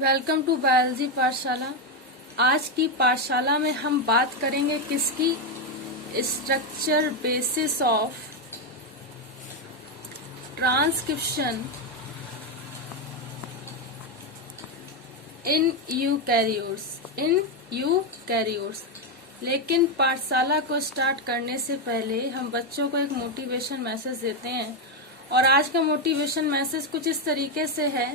Welcome to biology पाठशाला। आज की पाठशाला में हम बात करेंगे किसकी? Structure basis of transcription in eukaryotes. लेकिन पाठशाला को स्टार्ट करने से पहले हम बच्चों को एक मोटिवेशन मैसेज देते हैं और आज का मोटिवेशन मैसेज कुछ इस तरीके से है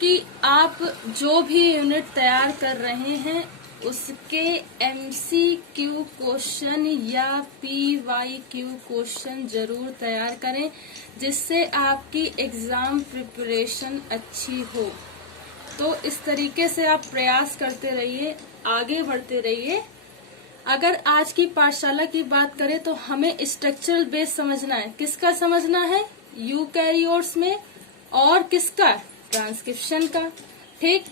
कि आप जो भी यूनिट तैयार कर रहे हैं उसके MCQ क्वेश्चन या PYQ क्वेश्चन जरूर तैयार करें, जिससे आपकी एग्जाम प्रिपरेशन अच्छी हो। तो इस तरीके से आप प्रयास करते रहिए, आगे बढ़ते रहिए। अगर आज की पाठशाला की बात करें तो हमें स्ट्रक्चरल बेस समझना है। किसका समझना है? यूकैरियोट्स में। और किसका? ट्रांसक्रिप्शन का। ठीक,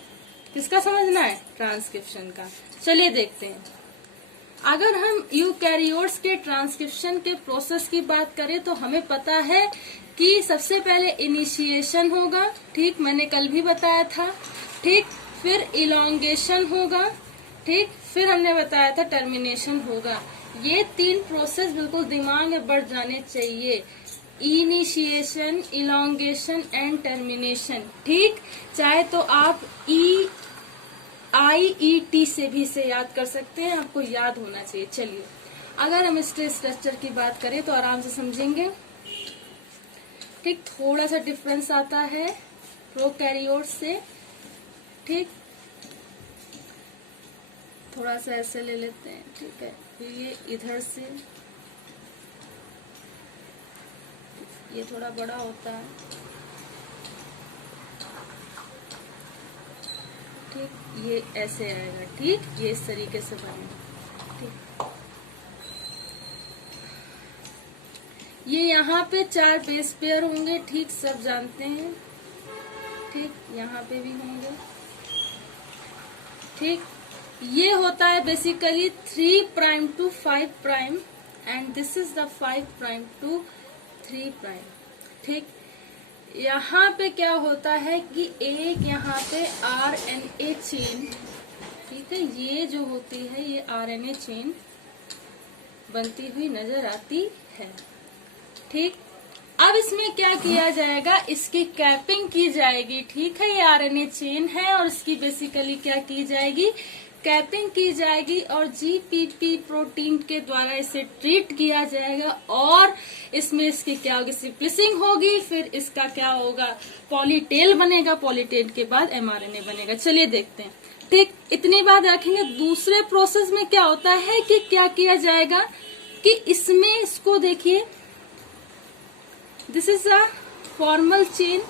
किसका समझना है? ट्रांसक्रिप्शन का। चलिए देखते हैं। अगर हम यूकैरियोट्स के ट्रांसक्रिप्शन के प्रोसेस की बात करें तो हमें पता है कि सबसे पहले इनिशिएशन होगा। ठीक, मैंने कल भी बताया था। ठीक, फिर इलॉन्गेशन होगा। ठीक, फिर हमने बताया था टर्मिनेशन होगा। ये तीन प्रोसेस बिल्कुल दिमाग में बढ़ जाने चाहिए। Initiation, elongation and termination. ठीक, चाहे तो आप IET से भी इसे याद कर सकते हैं, आपको याद होना चाहिए। चलिए, अगर हम इसके स्ट्रक्चर की बात करें तो आराम से समझेंगे। ठीक, थोड़ा सा डिफरेंस आता है प्रोकैरियोट से। ठीक, थोड़ा सा ऐसे ले लेते हैं। ठीक है, फिर ये इधर से ये थोड़ा बड़ा होता है। ठीक, ये ऐसे आएगा। ठीक, ये इस तरीके से बनेगा। ठीक, ये यहाँ पे 4 बेस पेयर होंगे। ठीक, सब जानते हैं। ठीक, यहाँ पे भी होंगे। ठीक, ये होता है basically 3 prime to 5 prime and this is the 5 prime to 3 prime. ठीक, यहाँ पे क्या होता है कि एक यहाँ पे RNA चेन, ठीक है, ये जो होती है ये RNA चेन बनती हुई नजर आती है। ठीक, अब इसमें क्या किया जाएगा? इसकी कैपिंग की जाएगी। ठीक है, ये RNA चेन है और इसकी बेसिकली क्या की जाएगी? कैपिंग की जाएगी और GPP प्रोटीन के द्वारा इसे ट्रीट किया जाएगा और इसमें इसकी क्या होगी? स्प्लिसिंग होगी। फिर इसका क्या होगा? पॉलीटेल बनेगा। पॉलीटेल के बाद mRNA बनेगा। चलिए देखते हैं। ठीक, इतनी बात रखेंगे। दूसरे प्रोसेस में क्या होता है कि क्या किया जाएगा कि इसमें इसको देखिए, this is a formal chain.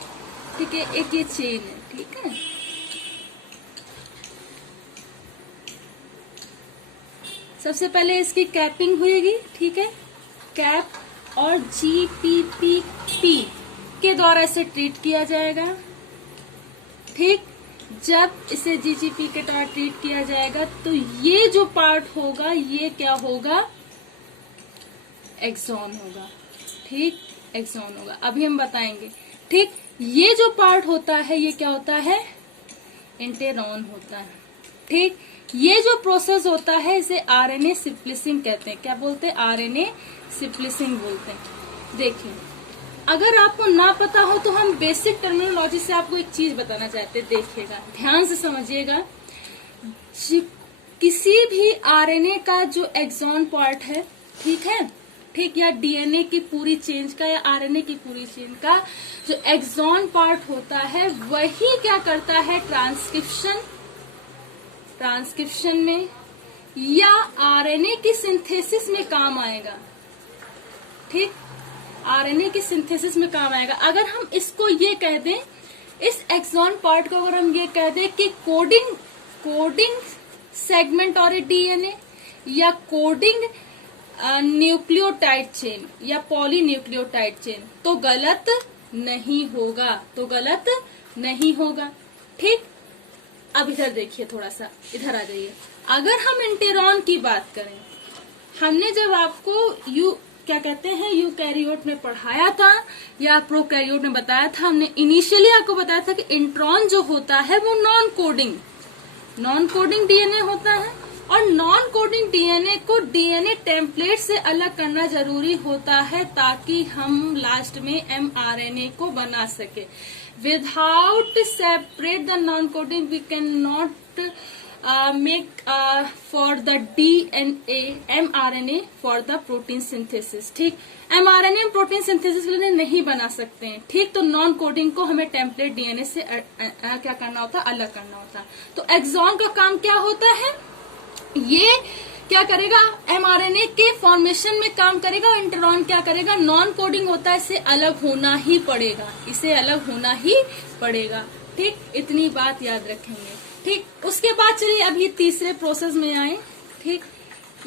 ठीक है, एक ये चेन है। ठीक है, सबसे पहले इसकी कैपिंग हुएगी। ठीक है, कैप और GPP के द्वारा इसे ट्रीट किया जाएगा। ठीक, जब इसे GPP के द्वारा ट्रीट किया जाएगा तो ये जो पार्ट होगा ये क्या होगा? एक्सॉन होगा। ठीक, एक्सॉन होगा। अभी हम बताएंगे। ठीक, ये जो पार्ट होता है ये क्या होता है? इंटेरॉन होता है। ठीक, ये जो प्रोसेस होता है इसे RNA स्प्लिसिंग कहते हैं। क्या बोलते हैं? RNA स्प्लिसिंग बोलते हैं। देखिए, अगर आपको ना पता हो तो हम बेसिक टर्मिनोलॉजी से आपको एक चीज बताना चाहते हैं। देखिएगा, ध्यान से समझिएगा। किसी भी RNA का जो एक्सॉन पार्ट है, ठीक है, ठीक, या DNA की पूरी चेन का या RNA की पूरी चेन का जो एक्सॉन पार्ट होता है वही क्या करता है? ट्रांसक्रिप्शन में या RNA की सिंथेसिस में काम आएगा। ठीक, RNA की सिंथेसिस में काम आएगा। अगर हम इसको ये कह दें, इस एक्सॉन पार्ट को अगर हम ये कह दें कि कोडिंग सेगमेंट और DNA या कोडिंग न्यूक्लियोटाइड चेन या पॉलीन्यूक्लियोटाइड चेन, तो गलत नहीं होगा। ठीक, अब इधर देखिए, थोड़ा सा इधर आ जाइए। अगर हम इंटेरॉन की बात करें, हमने जब आपको क्या कहते हैं यूकैरियोट में पढ़ाया था या प्रोकैरियोट में बताया था। हमने इनिशियली आपको बताया था कि इंट्रॉन जो होता है वो नॉन कोडिंग डीएनए होता है, और नॉन कोडिंग डीएनए को डीएनए टेम्पलेट से अलग करना जरूरी होता है ताकि हम लास्ट में एमआरएनए को बना सके। Without separate the non coding we can not make for the DNA mRNA for the protein synthesis। ठीक, mRNA हम प्रोटीन सिंथेसिस के लिए नहीं बना सकते हैं। ठीक, तो नॉन कोडिंग को हमें टेम्पलेट डीएनए से क्या करना होता है, अलग करना होता है। तो एक्सॉन का काम क्या होता है, ये क्या करेगा, एमआरएनए के फॉर्मेशन में काम करेगा। इंट्रॉन क्या करेगा, नॉन कोडिंग होता है, इसे अलग होना ही पड़ेगा, इसे अलग होना ही पड़ेगा। ठीक, इतनी बात याद रखेंगे। ठीक, उसके बाद चलिए अभी तीसरे प्रोसेस में आए। ठीक,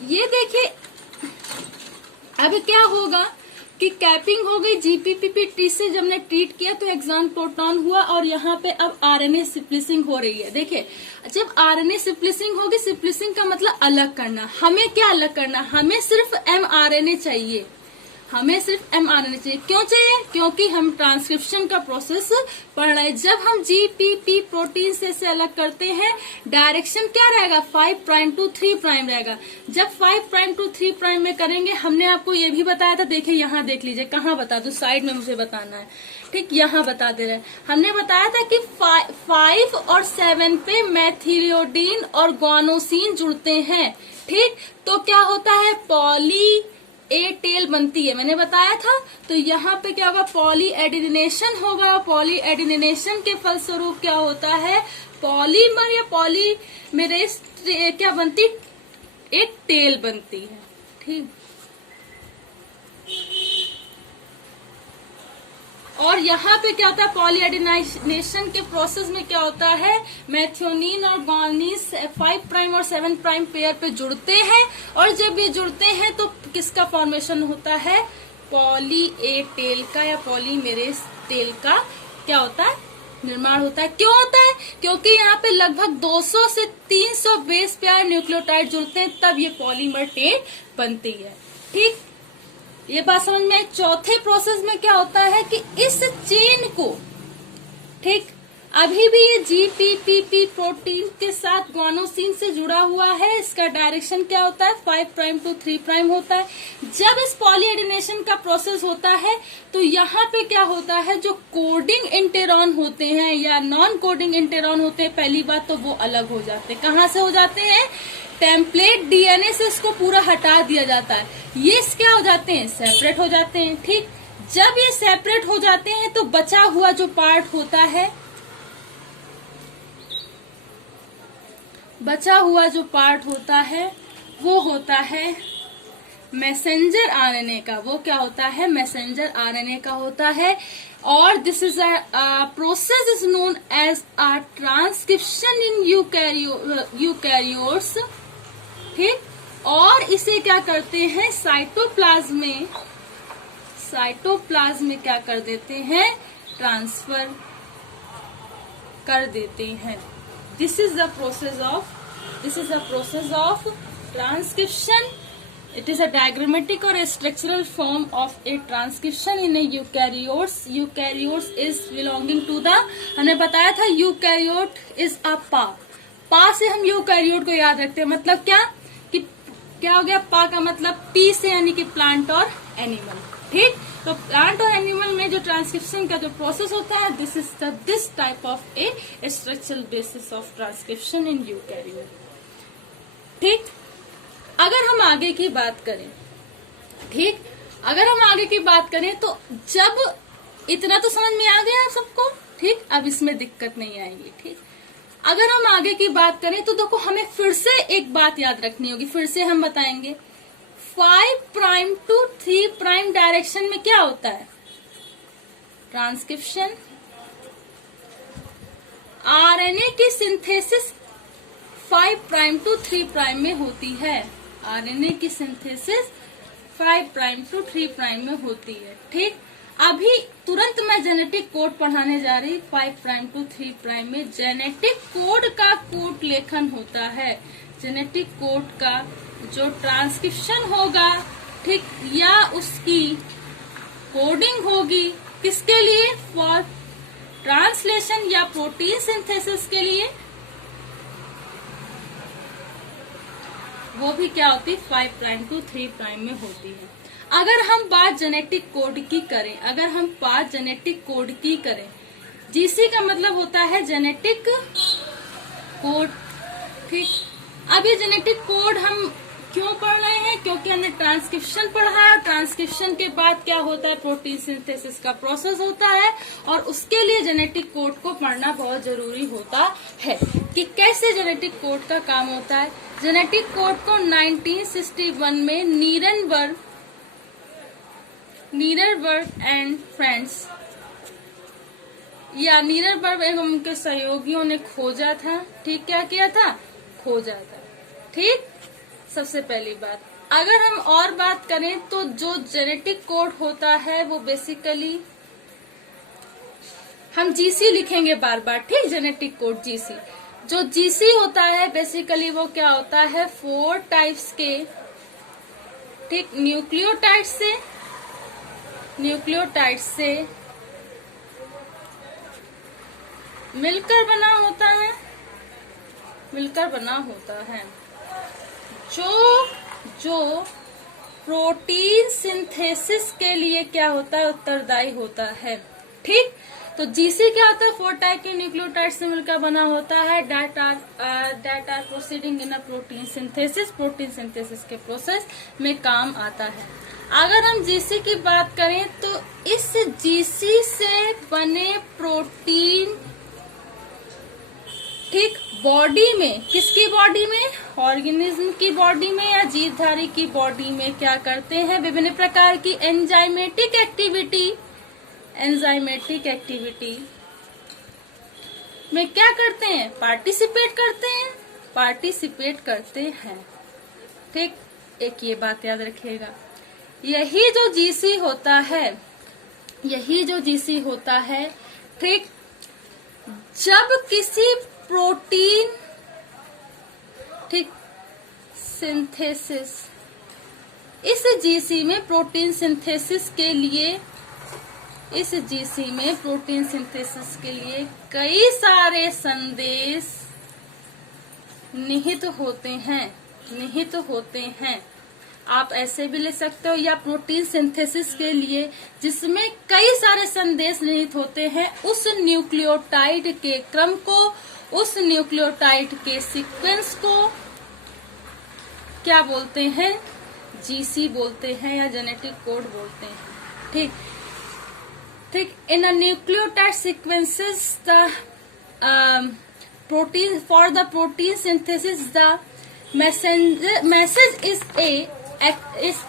ये देखिए अब क्या होगा कि कैपिंग हो गई जीपीपीटी से, जब ने ट्रीट किया तो एक्सॉन प्रोटॉन हुआ और यहाँ पे अब आरएनए स्प्लिसिंग हो रही है। देखिए जब आरएनए स्प्लिसिंग होगी, स्प्लिसिंग का मतलब अलग करना। हमें क्या अलग करना, हमें सिर्फ एमआरएनए चाहिए, हमें सिर्फ एमआरएनए चाहिए। क्यों चाहिए, क्योंकि हम ट्रांसक्रिप्शन का प्रोसेस पढ़ रहे हैं। जब हम जीपीपी प्रोटीन से अलग करते हैं, डायरेक्शन क्या रहेगा, 5 प्राइम टू 3 प्राइम रहेगा। जब 5 प्राइम टू 3 प्राइम में करेंगे, हमने आपको ये भी बताया था, देखिए यहाँ देख लीजिए, कहाँ बता दू, साइड में मुझे बताना है। ठीक, यहाँ बता दे रहे, हमने बताया था कि 5 और 7 पे मैथिलियोडीन और ग्वानोसिन जुड़ते हैं। ठीक, तो क्या होता है, पॉली ए टेल बनती है, मैंने बताया था। तो यहाँ पे क्या होगा, पॉली एडिनिनेशन होगा। पॉली एडिनिनेशन के फलस्वरूप क्या होता है, पॉलीमर या पॉलीमेरेज क्या बनती, एक टेल बनती है। ठीक, और यहाँ पे क्या होता है, पॉलीएडिनाइजेशन के प्रोसेस में क्या होता है, मैथियोनिन और ग्वानिस 5 प्राइम और 7 प्राइम पेयर पे जुड़ते हैं, और जब ये जुड़ते हैं तो किसका फॉर्मेशन होता है, पॉली ए टेल का या पॉलीमेरेज टेल का क्या होता है, निर्माण होता है। क्यों होता है, क्योंकि यहाँ पे लगभग 200 से 300 बेस पेयर न्यूक्लियोटाइड जुड़ते हैं, तब ये पॉलीमर टेल बनती है। ठीक, ये बात समझ में। चौथे प्रोसेस में क्या होता है कि इस चेन को, ठीक, अभी भी ये जीपीपीपी प्रोटीन के साथ ग्वानोसिन से जुड़ा हुआ है। इसका डायरेक्शन क्या होता है, 5 प्राइम टू 3 प्राइम होता है। जब इस पॉलीएडिनेशन का प्रोसेस होता है तो यहाँ पे क्या होता है, जो कोडिंग इंटेरॉन होते हैं या नॉन कोडिंग इंटेरॉन होते हैं, पहली बात तो वो अलग हो जाते हैं। कहाँ से हो जाते हैं, टेम्पलेट डीएनए से इसको पूरा हटा दिया जाता है। ये क्या हो जाते हैं, सेपरेट हो जाते हैं। ठीक, जब ये सेपरेट हो जाते हैं तो बचा हुआ जो पार्ट होता है, वो होता है मैसेंजर आरएनए का। वो क्या होता है, मैसेंजर आरएनए का होता है। और this is a process is known as a transcription in eukaryotes. ठीक, और इसे क्या करते हैं, साइटोप्लाज्म में क्या कर देते हैं, ट्रांसफर कर देते हैं। This is the process of transcription. It is a diagrammatic or a structural form of a transcription in a eukaryotes. Eukaryotes is belonging to the, हमने बताया था eukaryote is a पा से हम यूकैरियोट को याद रखते हैं। मतलब क्या कि क्या हो गया, पा का मतलब पी से, यानी कि प्लांट और एनिमल। ठीक, तो प्लांट और एनिमल में जो ट्रांसक्रिप्शन का जो प्रोसेस होता है, this type of A structural basis of transcription in eukaryote. ठीक, अगर हम आगे की बात करें, ठीक, अगर हम आगे की बात करें तो जब इतना तो समझ में आ गया है सबको। ठीक, अब इसमें दिक्कत नहीं आएगी। ठीक, अगर हम आगे की बात करें तो देखो, हमें फिर से एक बात याद रखनी होगी, फिर से हम बताएंगे। 5 प्राइम टू 3 प्राइम डायरेक्शन में क्या होता है, ट्रांसक्रिप्शन। आरएनए की सिंथेसिस 5 प्राइम टू 3 प्राइम में होती है। आरएनए की सिंथेसिस 5 प्राइम टू 3 प्राइम में होती है। ठीक, अभी तुरंत मैं जेनेटिक कोड पढ़ाने जा रही। 5 प्राइम टू 3 प्राइम में जेनेटिक कोड का कोड लेखन होता है। जेनेटिक कोड का जो ट्रांसक्रिप्शन होगा, ठीक, या उसकी कोडिंग होगी किसके लिए, फॉर ट्रांसलेशन या प्रोटीन सिंथेसिस के लिए, वो भी क्या होती है 5 प्राइम टू 3 प्राइम में होती है। अगर हम बात जेनेटिक कोड की करें, अगर हम बात जेनेटिक कोड की करें, जीसी का मतलब होता है जेनेटिक कोड। ठीक, अब ये जेनेटिक कोड हम क्यों पढ़ रहे हैं, क्योंकि हमने ट्रांसक्रिप्शन पढ़ा है। ट्रांसक्रिप्शन के बाद क्या होता है, प्रोटीन सिंथेसिस का प्रोसेस होता है, और उसके लिए जेनेटिक कोड को पढ़ना बहुत जरूरी होता है कि कैसे जेनेटिक कोड का काम होता है। जेनेटिक कोड को 1961 में नीरनबर्ग एंड फ्रेंड्स या नीरनबर्ग एवं उनके सहयोगियों ने खोजा था। ठीक, क्या किया था, खोजा था। ठीक, सबसे पहली बात। अगर हम और बात करें तो जो जेनेटिक कोड होता है वो बेसिकली हम जीसी लिखेंगे बार बार। ठीक, जेनेटिक कोड जीसी, जो जीसी होता है बेसिकली वो क्या होता है 4 टाइप्स के, ठीक, न्यूक्लियोटाइड से मिलकर बना होता है, जो प्रोटीन सिंथेसिस के लिए क्या होता है, उत्तरदायी होता है। ठीक, तो जीसी क्या होता है 4 टाइप के न्यूक्लियोटाइड से मिलकर बना होता है, that are proceeding in a protein synthesis के प्रोसेस में काम आता है। अगर हम जीसी की बात करें तो इस जीसी से बने प्रोटीन, ठीक, बॉडी में, किसकी बॉडी में, ऑर्गेनिज्म की बॉडी में या जीवधारी की बॉडी में क्या करते हैं, विभिन्न प्रकार की एंजाइमेटिक एक्टिविटी में क्या करते हैं, पार्टिसिपेट करते हैं। ठीक, एक ये बात याद रखिएगा। यही जो जीसी होता है, ठीक, जब किसी प्रोटीन, ठीक, सिंथेसिस, इस जीसी में प्रोटीन सिंथेसिस के लिए कई सारे संदेश निहित होते हैं। आप ऐसे भी ले सकते हो, या प्रोटीन सिंथेसिस के लिए जिसमें कई सारे संदेश निहित होते हैं, उस न्यूक्लियोटाइड के क्रम को, उस न्यूक्लियोटाइड के सीक्वेंस को क्या बोलते हैं, जीसी बोलते हैं या जेनेटिक कोड बोलते हैं। ठीक, in a nucleotide sequences the protein for the protein synthesis the message is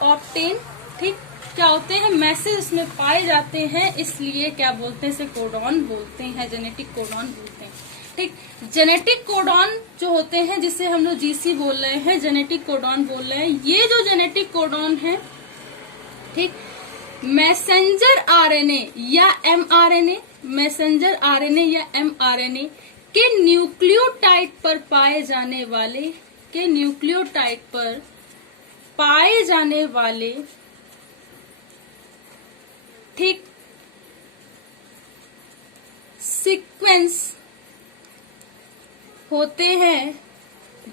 obtained। ठीक, क्या होते हैं, मैसेज उसमें पाए जाते हैं, इसलिए क्या बोलते हैं, इसे कोडॉन बोलते हैं, जेनेटिक कोडॉन बोलते हैं। ठीक, जेनेटिक कोडॉन जो होते हैं, जिसे हम लोग जीसी बोल रहे हैं, जेनेटिक कोडॉन बोल रहे हैं, ये जो जेनेटिक कोडॉन है, ठीक, मैसेंजर आरएनए या एमआरएनए, के न्यूक्लियोटाइड पर पाए जाने वाले ठीक सीक्वेंस होते हैं,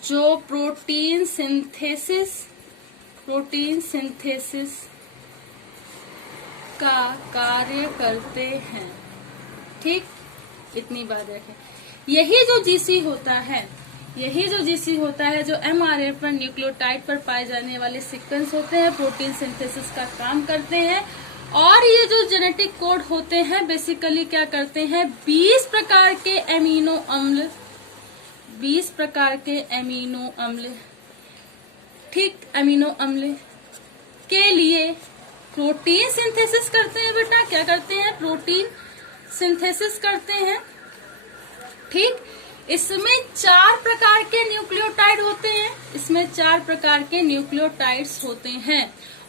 जो प्रोटीन सिंथेसिस का कार्य करते हैं। ठीक, इतनी बात रखें। यही जो जीसी होता है, जो एमआरएनए पर न्यूक्लियोटाइड पर पाए जाने वाले सीक्वेंस होते हैं, प्रोटीन सिंथेसिस का काम करते हैं। और ये जो जेनेटिक कोड होते हैं, बेसिकली क्या करते हैं, 20 प्रकार के एमिनो अम्ल, ठीक, अमीनो अम्ल के लिए प्रोटीन सिंथेसिस करते हैं। बेटा क्या करते हैं, प्रोटीन सिंथेसिस करते हैं। ठीक, इसमें 4 प्रकार के न्यूक्लियोटाइड होते हैं,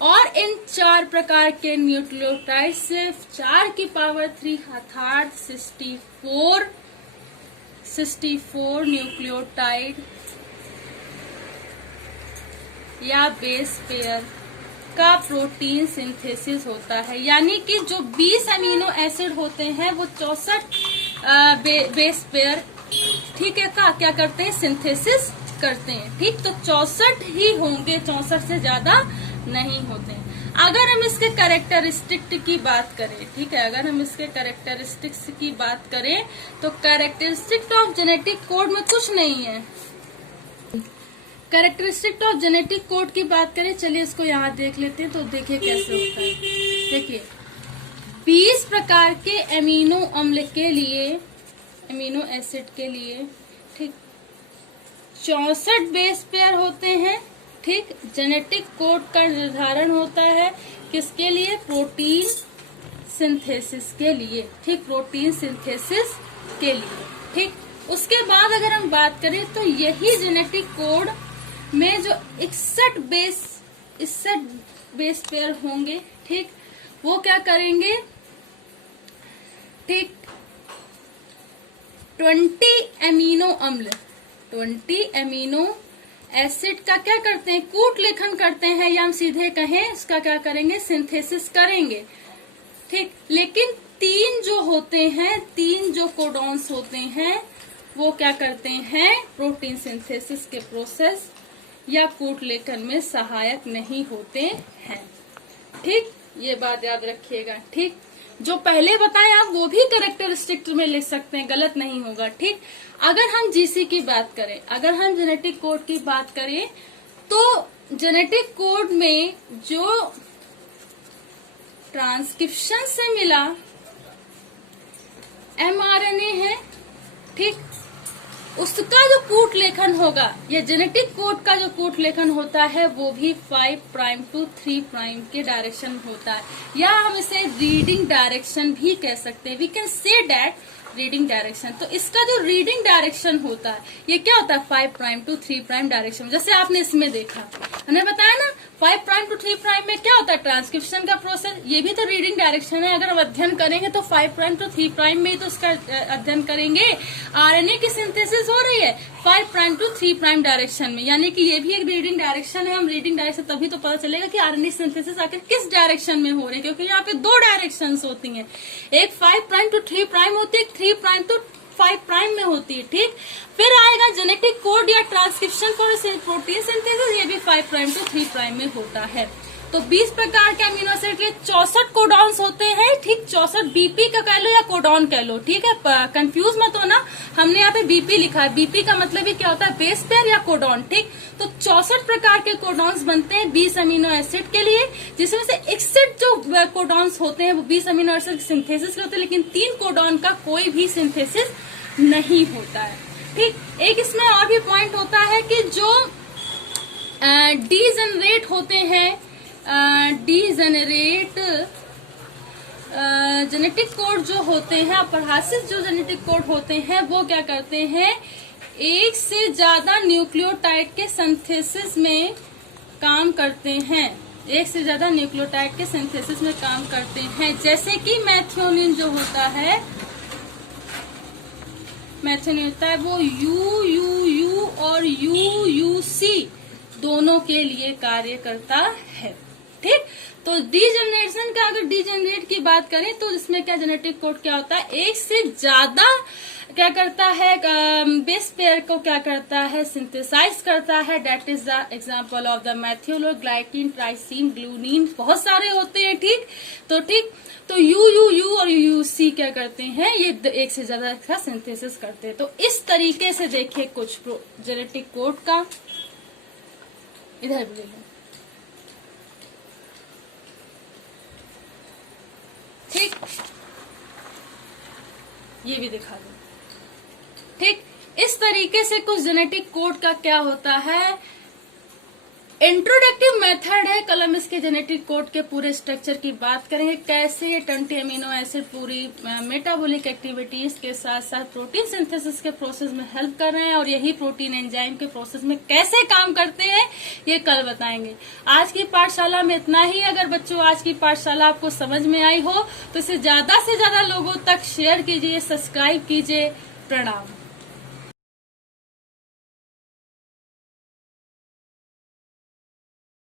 और इन 4 प्रकार के न्यूक्लियोटाइड से 4 की पावर 3 अर्थात 64 न्यूक्लियोटाइड या बेस पेयर का प्रोटीन सिंथेसिस होता है। यानी कि जो 20 अमीनो एसिड होते हैं वो 64 बेस पेयर, ठीक है, का क्या करते हैं, सिंथेसिस करते हैं। ठीक, तो 64 ही होंगे, 64 से ज्यादा नहीं होते हैं। अगर हम इसके कैरेक्टरिस्टिक की बात करें, ठीक है, अगर हम इसके कैरेक्टरिस्टिक्स की बात करें तो कैरेक्टरिस्टिक ऑफ जेनेटिक कोड में कुछ नहीं है। कैरेक्टरिस्टिक ऑफ जेनेटिक कोड की बात करें, चलिए इसको यहाँ देख लेते हैं तो देखिए कैसे होता है। देखिए 20 प्रकार के अमीनो अम्ल के लिए, अमीनो एसिड के लिए, ठीक, 64 बेस पेयर होते हैं। ठीक, जेनेटिक कोड का निर्धारण होता है किसके लिए, प्रोटीन सिंथेसिस के लिए। ठीक, प्रोटीन सिंथेसिस के लिए। ठीक, उसके बाद अगर हम बात करें तो यही जेनेटिक कोड में जो 61 बेस पेयर होंगे, ठीक, वो क्या करेंगे, ठीक, 20 अमीनो अम्ल, 20 अमीनो एसिड का क्या करते हैं, कूट लेखन करते हैं, या हम सीधे कहें उसका क्या करेंगे, सिंथेसिस करेंगे। ठीक, लेकिन 3 जो होते हैं, 3 जो कोडॉन्स होते हैं वो क्या करते हैं, प्रोटीन सिंथेसिस के प्रोसेस या कूट लेखन में सहायक नहीं होते हैं। ठीक, ये बात याद रखिएगा। ठीक, जो पहले बताए आप वो भी कैरेक्टरिस्टिक में लिख सकते हैं, गलत नहीं होगा। ठीक, अगर हम जीसी की बात करें, अगर हम जेनेटिक कोड की बात करें तो जेनेटिक कोड में जो ट्रांसक्रिप्शन से मिला एमआरएनए है, ठीक, उसका जो कूट लेखन होगा, या जेनेटिक कोड का जो कूट लेखन होता है वो भी 5 प्राइम टू 3 प्राइम के डायरेक्शन होता है, या हम इसे रीडिंग डायरेक्शन भी कह सकते हैं। We can say that reading direction. तो इसका जो रीडिंग डायरेक्शन होता है ये क्या होता है, 5 प्राइम टू 3 प्राइम डायरेक्शन। जैसे आपने इसमें देखा, हमने बताया ना 5 प्राइम टू 3 प्राइम में क्या होता है, ट्रांसक्रिप्शन का प्रोसेस, ये भी तो रीडिंग डायरेक्शन है। अगर हम अध्ययन करेंगे तो 5 प्राइम टू 3 प्राइम में ही तो उसका अध्ययन करेंगे। आरएनए की सिंथेसिस हो रही है 5 प्राइम टू 3 प्राइम डायरेक्शन में, यानी कि ये भी एक रीडिंग डायरेक्शन है। हम रीडिंग डायरेक्शन तभी तो पता चलेगा कि आरएनए सिंथेसिस आखिर किस डायरेक्शन में हो रही है, क्योंकि यहाँ पे 2 डायरेक्शन होती हैं, एक 5 प्राइम टू 3 प्राइम होती है, 3 प्राइम टू 5 प्राइम में होती है। ठीक, फिर आएगा जेनेटिक कोड या ट्रांसक्रिप्शन कोड, प्रोटीन सिंथेसिस, ये भी 5 प्राइम टू 3 प्राइम में होता है। तो 20 प्रकार के अमीनो एसिड के 64 कोडॉन्स होते हैं। ठीक, 64 बीपी का कह लो या कोडॉन कह लो, ठीक है, कंफ्यूज मत होना। हमने यहाँ पे बीपी लिखा है, बीपी का मतलब ही क्या होता है, बेस पेयर या कोडॉन। ठीक, तो 64 प्रकार के कोडॉन्स बनते हैं 20 अमीनो एसिड के लिए, जिसमें से 61 जो कोडॉन्स होते हैं वो 20 अमीनो एसिड सिंथेसिस के होते हैं, लेकिन 3 कोडॉन का कोई भी सिंथेसिस नहीं होता है। ठीक, एक इसमें और भी पॉइंट होता है कि जो डीजेनरेट होते हैं, डीजेनरेट जेनेटिक कोड जो होते हैं, अपरहासिस जो जेनेटिक कोड होते हैं वो क्या करते हैं, एक से ज्यादा न्यूक्लियोटाइड के सिंथेसिस में काम करते हैं, एक से ज्यादा न्यूक्लियोटाइड के सिंथेसिस में काम करते हैं। जैसे कि मैथियोनिन जो होता है, मैथियोनिन होता है वो यू और यूसी दोनों के लिए कार्य करता है। ठीक, तो डीजेनरेशन का, अगर डीजेनरेट की बात करें तो इसमें क्या जेनेटिक कोड क्या होता है, एक से ज्यादा क्या करता है, बेस पेयर को क्या करता है, सिंथेसाइज करता है। That is the example of the methionine, glycine, tricine, glutenin, बहुत सारे होते हैं। ठीक, तो यू और यूसी क्या करते हैं, ये एक से ज्यादा का सिंथेसिस करते हैं। तो इस तरीके से देखिए कुछ जेनेटिक कोड का, इधर बोलिए, ठीक, ये भी दिखा दो। ठीक, इस तरीके से कुछ जेनेटिक कोड का क्या होता है, इंट्रोडक्टिव मेथड है। कल हम इसके जेनेटिक कोड के पूरे स्ट्रक्चर की बात करेंगे, कैसे ये 20 अमीनो एसिड पूरी मेटाबॉलिक एक्टिविटीज के साथ साथ प्रोटीन सिंथेसिस के प्रोसेस में हेल्प कर रहे हैं, और यही प्रोटीन एंजाइम के प्रोसेस में कैसे काम करते हैं ये कल बताएंगे। आज की पाठशाला में इतना ही। अगर बच्चों आज की पाठशाला आपको समझ में आई हो तो इसे ज्यादा से ज्यादा लोगों तक शेयर कीजिए, सब्सक्राइब कीजिए। प्रणाम।